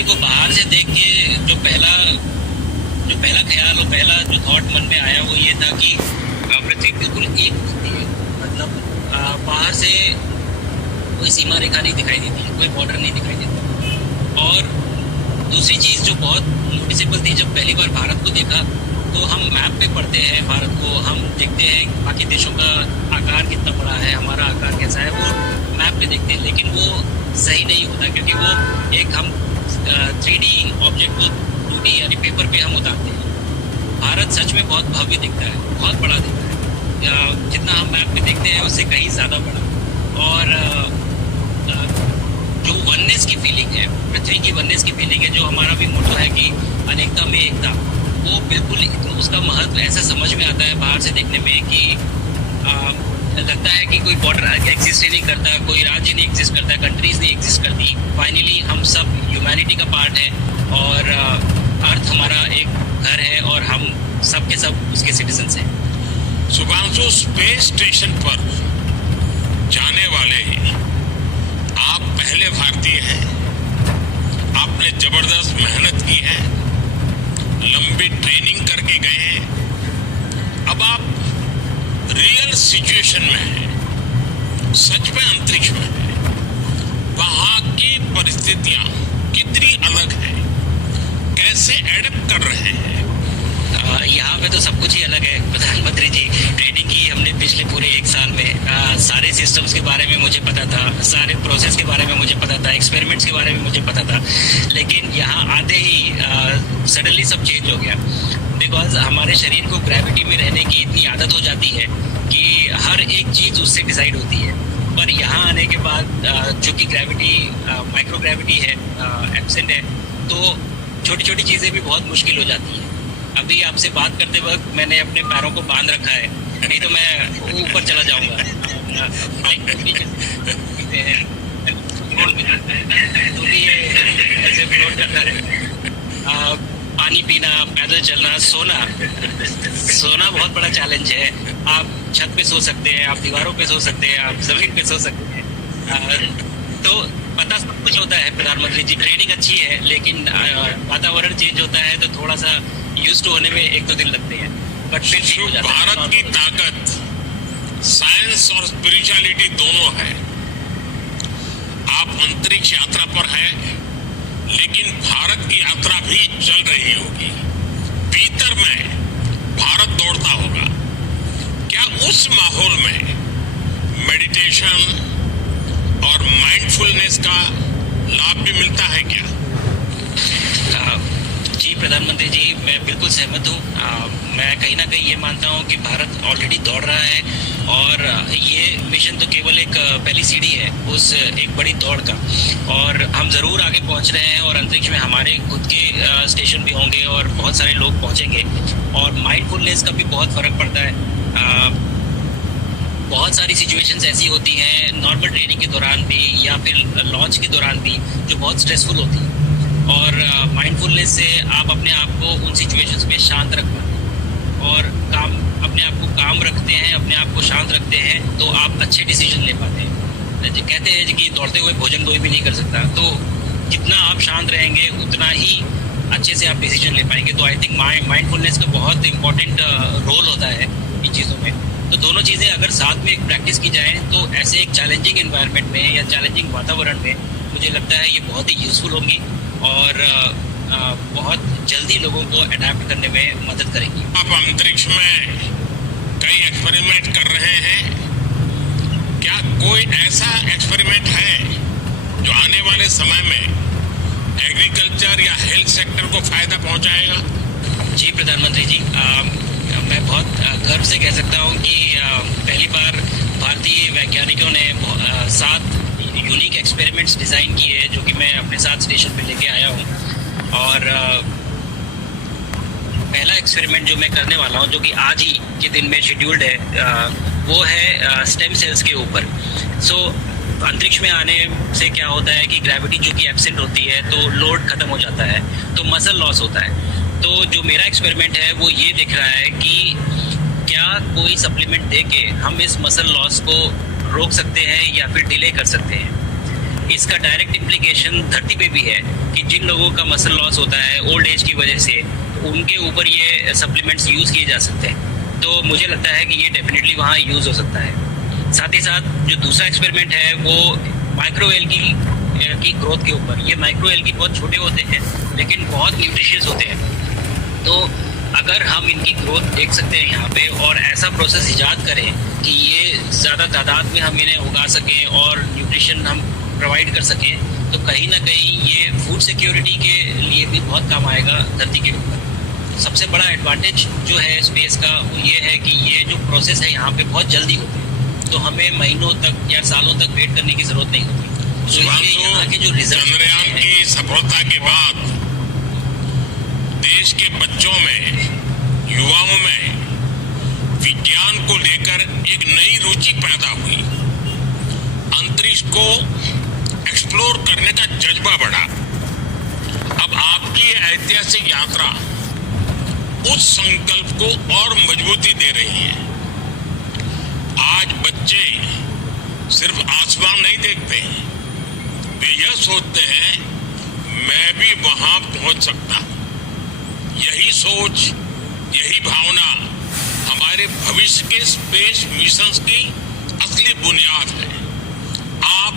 पृथ्वी को बाहर से देख के जो पहला ख्याल और पहला जो थॉट मन में आया वो ये था कि पृथ्वी बिल्कुल एक होती है। मतलब बाहर से कोई सीमा रेखा नहीं दिखाई देती है, कोई बॉर्डर नहीं दिखाई देता। और दूसरी चीज़ जो बहुत नोटिसेबल थी, जब पहली बार भारत को देखा तो हम मैप पे पढ़ते हैं भारत को, हम देखते हैं बाकी देशों का आकार कितना बड़ा है, हमारा आकार कैसा है, वो मैप पे देखते हैं। लेकिन वो सही नहीं होता, क्योंकि वो एक हम 3D ऑब्जेक्ट को 2D यानी पेपर पे हम उतारते हैं। भारत सच में बहुत भव्य दिखता है, बहुत बड़ा दिखता है, जितना हम मैप पे देखते हैं उससे कहीं ज़्यादा बड़ा। और जो वननेस की फीलिंग है, पृथ्वी की वननेस की फीलिंग है, जो हमारा भी मोटो है कि अनेकता में एकता, वो बिल्कुल उसका महत्व ऐसा समझ में आता है बाहर से देखने में कि लगता है कि कोई बॉर्डर एग्जिस्ट ही नहीं करता, कोई राज्य नहीं एग्जिस्ट करता, कंट्रीज नहीं एग्जिस्ट करती। फाइनली हम सब ह्यूमैनिटी का पार्ट है और अर्थ हमारा एक घर है और हम सब के सब उसके सिटीजन्स हैं। शुभांशु, स्पेस स्टेशन पर जाने वाले आप पहले भारतीय हैं। आपने जबरदस्त मेहनत की है, लंबी ट्रेनिंग करके गए हैं। अब आप रियल सिचुएशन में हैं, सच में अंतरिक्ष में हैं। वहाँ की परिस्थितियाँ कितनी अलग हैं, कैसे एडप्ट कर रहे हैं? यहाँ पे तो सब कुछ ही अलग है प्रधानमंत्री जी। ट्रेनिंग की हमने पिछले पूरे 1 साल में। सारे सिस्टम्स के बारे में मुझे पता था, सारे प्रोसेस के बारे में मुझे पता था, एक्सपेरिमेंट्स के बारे में मुझे पता था। लेकिन यहाँ आते ही सडनली सब चेंज हो गया, बिकॉज हमारे शरीर को ग्रेविटी में रहने की इतनी आदत हो जाती है कि हर एक चीज़ उससे डिसाइड होती है। पर यहाँ आने के बाद चूँकि ग्रेविटी माइक्रो ग्रेविटी है, एब्सेंट है, तो छोटी छोटी चीज़ें भी बहुत मुश्किल हो जाती हैं। अभी आपसे बात करते वक्त मैंने अपने पैरों को बांध रखा है, नहीं तो मैं ऊपर चला जाऊंगा। तो भी ये ऐसे फ्लोट करता है। पानी पीना, पैदल चलना, सोना बहुत बड़ा चैलेंज है। आप छत पे सो सकते हैं, आप दीवारों पे सो सकते हैं, आप जमीन पे सो सकते हैं। तो पता सब कुछ होता है प्रधानमंत्री जी। ट्रेनिंग अच्छी है, लेकिन वातावरण चेंज होता है तो थोड़ा सा यूज टू होने में 1-2 दिन लगते हैं, बट फिर ठीक हो जाता है। भारत की ताकत साइंस और स्पिरिचुअलिटी दोनों है। आप अंतरिक्ष यात्रा पर हैं, लेकिन भारत की यात्रा भी चल रही होगी। भीतर में भारत दौड़ता होगा। क्या उस माहौल में मेडिटेशन और माइंडफुलनेस का लाभ भी मिलता है क्या? जी प्रधानमंत्री जी, मैं बिल्कुल सहमत हूँ। मैं कहीं ना कहीं ये मानता हूँ कि भारत ऑलरेडी दौड़ रहा है और ये मिशन तो केवल एक पहली सीढ़ी है उस एक बड़ी दौड़ का। और हम ज़रूर आगे पहुँच रहे हैं और अंतरिक्ष में हमारे खुद के स्टेशन भी होंगे और बहुत सारे लोग पहुँचेंगे। और माइंडफुलनेस का भी बहुत फ़र्क पड़ता है। बहुत सारी सिचुएशंस ऐसी होती हैं नॉर्मल ट्रेनिंग के दौरान भी या फिर लॉन्च के दौरान भी, जो बहुत स्ट्रेसफुल होती हैं। और माइंडफुलनेस से आप अपने आप को उन सिचुएशंस में शांत रख पाते हैं और अपने आप को काम रखते हैं, अपने आप को शांत रखते हैं, तो आप अच्छे डिसीजन ले पाते हैं। जो कहते हैं कि दौड़ते हुए भोजन कोई भी नहीं कर सकता, तो जितना आप शांत रहेंगे उतना ही अच्छे से आप डिसीजन ले पाएंगे। तो आई थिंक माइंडफुलनेस का बहुत इंपॉर्टेंट रोल होता है इन चीज़ों में। तो दोनों चीज़ें अगर साथ में एक प्रैक्टिस की जाए तो ऐसे एक चैलेंजिंग एनवायरनमेंट में या चैलेंजिंग वातावरण में मुझे लगता है ये बहुत ही यूज़फुल होंगी और बहुत जल्दी लोगों को अडैप्ट करने में मदद करेगी। आप अंतरिक्ष में कई एक्सपेरिमेंट कर रहे हैं। क्या कोई ऐसा एक्सपेरिमेंट है जो आने वाले समय में एग्रीकल्चर या हेल्थ सेक्टर को फायदा पहुंचाएगा? जी प्रधानमंत्री जी, मैं बहुत गर्व से कह सकता हूं कि पहली बार भारतीय वैज्ञानिकों ने 7 यूनिक एक्सपेरिमेंट्स डिज़ाइन किए, जो कि मैं अपने साथ स्टेशन पे लेके आया हूँ। और पहला एक्सपेरिमेंट जो मैं करने वाला हूँ, जो कि आज ही के दिन में शेड्यूल्ड है, वो है स्टेम सेल्स के ऊपर। अंतरिक्ष में आने से क्या होता है कि ग्रेविटी जो कि एब्सेंट होती है तो लोड खत्म हो जाता है, तो मसल लॉस होता है। तो जो मेरा एक्सपेरिमेंट है वो ये देख रहा है कि क्या कोई सप्लीमेंट दे के हम इस मसल लॉस को रोक सकते हैं या फिर डिले कर सकते हैं। इसका डायरेक्ट इम्प्लीकेशन धरती पे भी है कि जिन लोगों का मसल लॉस होता है ओल्ड एज की वजह से, उनके ऊपर ये सप्लीमेंट्स यूज़ किए जा सकते हैं। तो मुझे लगता है कि ये डेफिनेटली वहाँ यूज़ हो सकता है। साथ ही साथ जो दूसरा एक्सपेरिमेंट है वो माइक्रो एल्गी की ग्रोथ के ऊपर। ये माइक्रो एल्गी बहुत छोटे होते हैं लेकिन बहुत न्यूट्रिशियस होते हैं। तो अगर हम इनकी ग्रोथ देख सकते हैं यहाँ पे और ऐसा प्रोसेस इजाद करें कि ये ज़्यादा तादाद में हम इन्हें उगा सकें और न्यूट्रिशन हम प्रोवाइड कर सकें, तो कहीं ना कहीं ये फूड सिक्योरिटी के लिए भी बहुत काम आएगा धरती के ऊपर। सबसे बड़ा एडवांटेज जो है स्पेस का वो ये है कि ये जो प्रोसेस है यहाँ पे बहुत जल्दी होते हैं, तो हमें महीनों तक या सालों तक वेट करने की ज़रूरत नहीं होती। तो यहाँ के जो रिजल्ट चंद्रयान की सफलता के बाद देश के बच्चों में, युवाओं में विज्ञान को लेकर एक नई रुचि पैदा हुई। अंतरिक्ष को एक्सप्लोर करने का जज्बा बढ़ा। अब आपकी ये ऐतिहासिक यात्रा उस संकल्प को और मजबूती दे रही है। आज बच्चे सिर्फ आसमान नहीं देखते, वे यह सोचते हैं मैं भी वहां पहुंच सकता। यही सोच, यही भावना हमारे भविष्य के स्पेस मिशंस की असली बुनियाद है। आप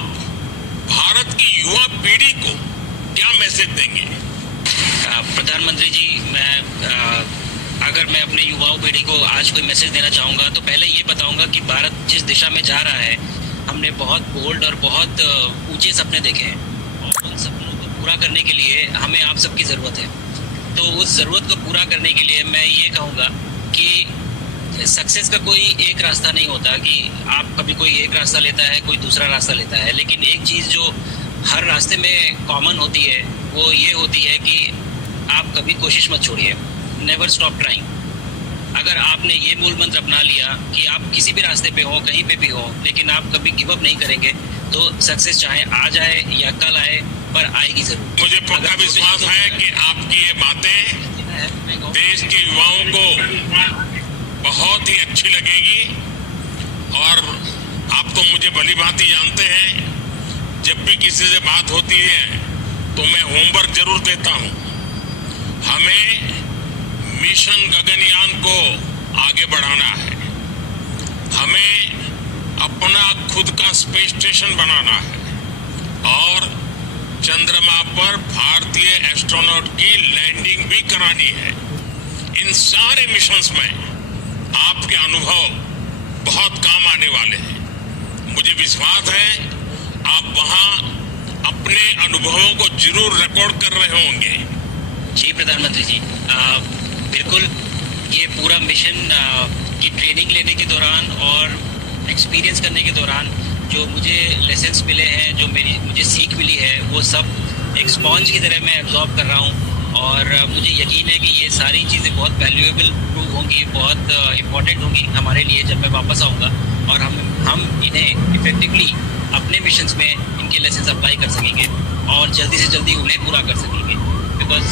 भारत की युवा पीढ़ी को क्या मैसेज देंगे? प्रधानमंत्री जी, अगर मैं अपने युवाओं पीढ़ी को आज कोई मैसेज देना चाहूँगा तो पहले ये बताऊँगा कि भारत जिस दिशा में जा रहा है, हमने बहुत बोल्ड और बहुत ऊंचे सपने देखे हैं और उन सपनों को पूरा करने के लिए हमें आप सबकी ज़रूरत है। तो उस ज़रूरत को पूरा करने के लिए मैं ये कहूँगा कि सक्सेस का कोई एक रास्ता नहीं होता कि आप कभी कोई एक रास्ता लेता है, कोई दूसरा रास्ता लेता है, लेकिन एक चीज़ जो हर रास्ते में कॉमन होती है वो ये होती है कि आप कभी कोशिश मत छोड़िए, नेवर स्टॉप ट्राइंग। अगर आपने ये मूल मंत्र अपना लिया कि आप किसी भी रास्ते पे हो, कहीं पे भी हो, लेकिन आप कभी गिव अप नहीं करेंगे, तो सक्सेस चाहे आज आए या कल आए पर आएगी जरूर। मुझे पक्का विश्वास है कि आपकी ये बातें देश के युवाओं को बहुत ही अच्छी लगेगी। और आप तो मुझे भली भांति जानते हैं, जब भी किसी से बात होती है तो मैं होमवर्क जरूर देता हूं। हमें मिशन गगनयान को आगे बढ़ाना है, हमें अपना खुद का स्पेस स्टेशन बनाना है और चंद्रमा पर भारतीय एस्ट्रोनॉट की लैंडिंग भी करानी है। इन सारे मिशंस में आपके अनुभव बहुत काम आने वाले हैं। मुझे विश्वास है आप वहां अपने अनुभवों को जरूर रिकॉर्ड कर रहे होंगे। जी प्रधानमंत्री जी, बिल्कुल। ये पूरा मिशन की ट्रेनिंग लेने के दौरान और एक्सपीरियंस करने के दौरान जो मुझे लेसन्स मिले हैं, जो मुझे सीख मिली है, वो सब एक स्पॉन्ज की तरह मैं एब्जॉर्ब कर रहा हूँ। और मुझे यकीन है कि ये सारी चीज़ें बहुत वैल्यूएबल प्रूव होंगी, बहुत इम्पॉर्टेंट होंगी हमारे लिए जब मैं वापस आऊँगा और हम इन्हें इफेक्टिवली अपने मिशंस में इनके लेसन्स अप्लाई कर सकेंगे और जल्दी से जल्दी उन्हें पूरा कर सकेंगे। बिकॉज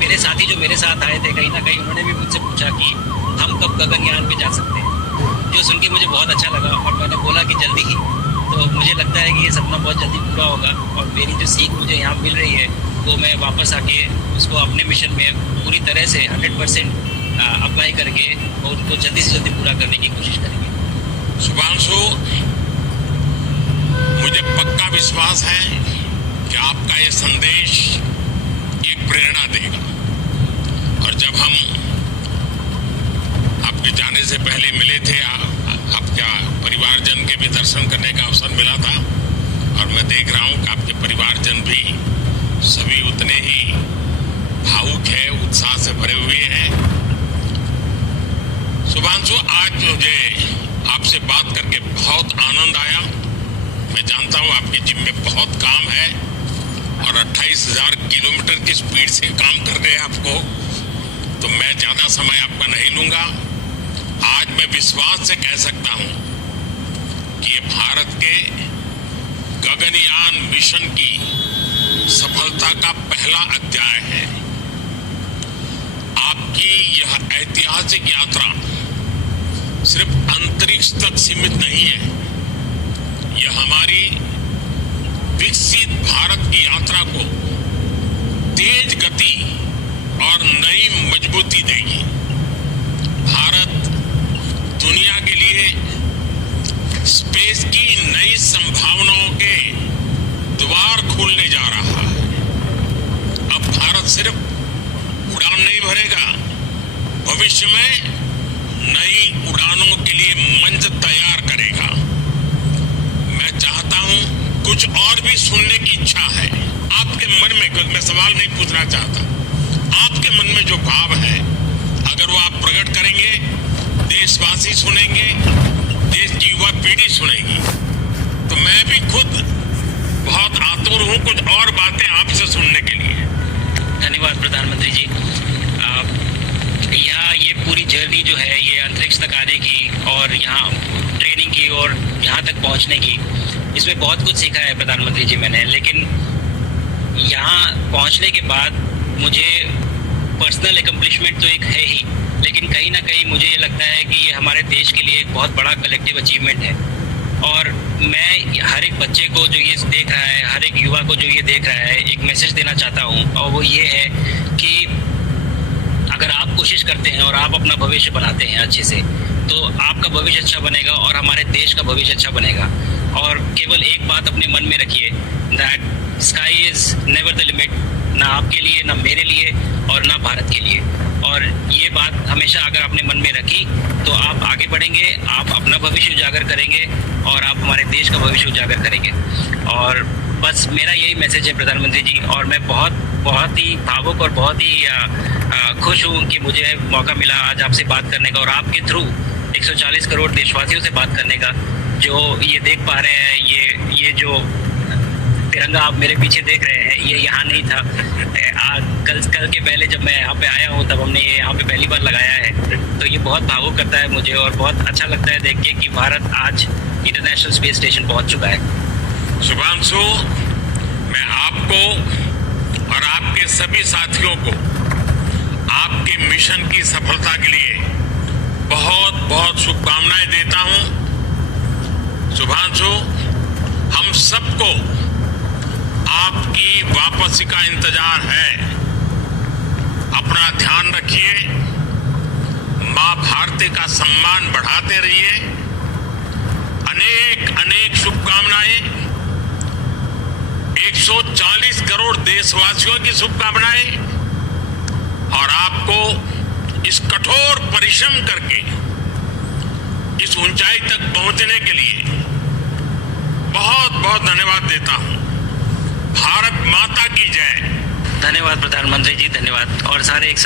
मेरे साथी जो मेरे साथ आए थे, कहीं ना कहीं उन्होंने भी मुझसे पूछा कि हम कब गगनयान पे जा सकते हैं, जो सुन के मुझे बहुत अच्छा लगा और मैंने बोला कि जल्दी ही। तो मुझे लगता है कि ये सपना बहुत जल्दी पूरा होगा और मेरी जो सीख मुझे यहाँ मिल रही है वो मैं वापस आके उसको अपने मिशन में पूरी तरह से 100% अप्लाई करके और उनको जल्दी से जल्दी पूरा करने की कोशिश करेंगे। शुभांशु, मुझे पक्का विश्वास है कि आपका ये संदेश एक प्रेरणा देगा। और जब हम आपके जाने से पहले मिले थे, आपका परिवारजन के भी दर्शन करने का अवसर मिला था और मैं देख रहा हूं कि आपके परिवारजन भी सभी उतने ही भावुक है, उत्साह से भरे हुए हैं। शुभांशु, आज मुझे आपसे बात करके बहुत आनंद आया। मैं जानता हूं आपकी जिम में बहुत काम है और 28,000 किलोमीटर की स्पीड से काम कर रहे हैं आपको, तो मैं ज्यादा समय आपका नहीं लूंगा। आज मैं विश्वास से कह सकता हूं कि ये भारत के गगनयान मिशन की सफलता का पहला अध्याय है। आपकी यह ऐतिहासिक यात्रा सिर्फ अंतरिक्ष तक सीमित नहीं है, यह हमारी विकसित भारत की यात्रा को तेज गति और नई मजबूती देगी। भारत दुनिया के लिए स्पेस की नई संभावनाओं के द्वार खोलने जा रहा है। अब भारत सिर्फ उड़ान नहीं भरेगा, भविष्य में नई उड़ानों के लिए मंच तैयार करेगा। मैं चाहता हूं कुछ और भी सुनने की इच्छा है आपके मन में, क्योंकि मैं सवाल नहीं पूछना चाहता, आपके मन में जो भाव है अगर वो आप प्रकट करेंगे, देशवासी सुनेंगे, देश की युवा पीढ़ी सुनेगी, तो मैं भी खुद बहुत आतुर हूं कुछ और बातें आपसे सुनने के लिए। धन्यवाद प्रधानमंत्री जी। यहाँ ये पूरी जर्नी जो है ये अंतरिक्ष तक आने की और यहाँ ट्रेनिंग की और यहाँ तक पहुँचने की, इसमें बहुत कुछ सीखा है प्रधानमंत्री जी मैंने। लेकिन यहाँ पहुँचने के बाद मुझे पर्सनल एकम्प्लिशमेंट तो एक है ही, लेकिन कहीं ना कहीं मुझे ये लगता है कि ये हमारे देश के लिए एक बहुत बड़ा कलेक्टिव अचीवमेंट है। और मैं हर एक बच्चे को जो ये देख रहा है, हर एक युवा को जो ये देख रहा है, एक मैसेज देना चाहता हूँ, और वो ये है कि अगर आप कोशिश करते हैं और आप अपना भविष्य बनाते हैं अच्छे से, तो आपका भविष्य अच्छा बनेगा और हमारे देश का भविष्य अच्छा बनेगा। और केवल एक बात अपने मन में रखिए, that sky is never the limit, ना आपके लिए, ना मेरे लिए और ना भारत के लिए। और ये बात हमेशा अगर आपने मन में रखी तो आप आगे बढ़ेंगे, आप अपना भविष्य उजागर करेंगे और आप हमारे देश का भविष्य उजागर करेंगे। और बस मेरा यही मैसेज है प्रधानमंत्री जी। और मैं बहुत ही भावुक और बहुत ही खुश हूँ कि मुझे मौका मिला आज आपसे बात करने का और आपके थ्रू 140 करोड़ देशवासियों से बात करने का। जो ये देख पा रहे हैं, ये जो तिरंगा आप मेरे पीछे देख रहे हैं, ये यहाँ नहीं था। कल के पहले जब मैं यहाँ पे आया हूँ तब हमने ये यहाँ पे पहली बार लगाया है। तो ये बहुत भावुक करता है मुझे और बहुत अच्छा लगता है देख के कि भारत आज इंटरनेशनल स्पेस स्टेशन पहुँच चुका है। शुभांशु, मैं आपको और आपके सभी साथियों को आपके मिशन की सफलता के लिए बहुत बहुत शुभकामनाएं देता हूं। शुभांशु, हम सबको आपकी वापसी का इंतजार है। अपना ध्यान रखिए, मां भारती का सम्मान बढ़ाते रहिए। अनेक अनेक शुभकामनाएं 140 करोड़ देशवासियों की शुभकामनाएं, और आपको इस कठोर परिश्रम करके इस ऊंचाई तक पहुंचने के लिए बहुत बहुत धन्यवाद देता हूं। भारत माता की जय। धन्यवाद प्रधानमंत्री जी, धन्यवाद। और सारे एक